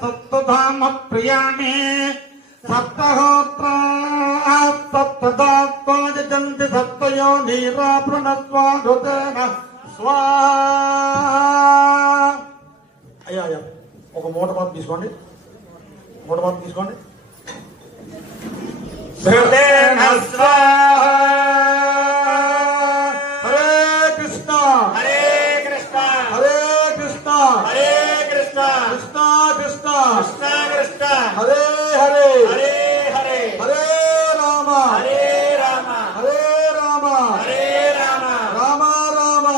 तत्तधाम प्रियामि सप्तहोत्रा तत्तदात्तो जन्ति सप्तयो नीरा प्रणत्वा घृतेन स्वाहा। అయ్యా ఒక మూట బాత్ తీసుకోండి, మూట బాత్ తీసుకోండి. ఘృతేన స్వాహా. హరే కృష్ణ హరే కృష్ణ హరే కృష్ణ హరే కృష్ణ కృష్ణ కృష్ణ కృష్ణ కృష్ణ హరే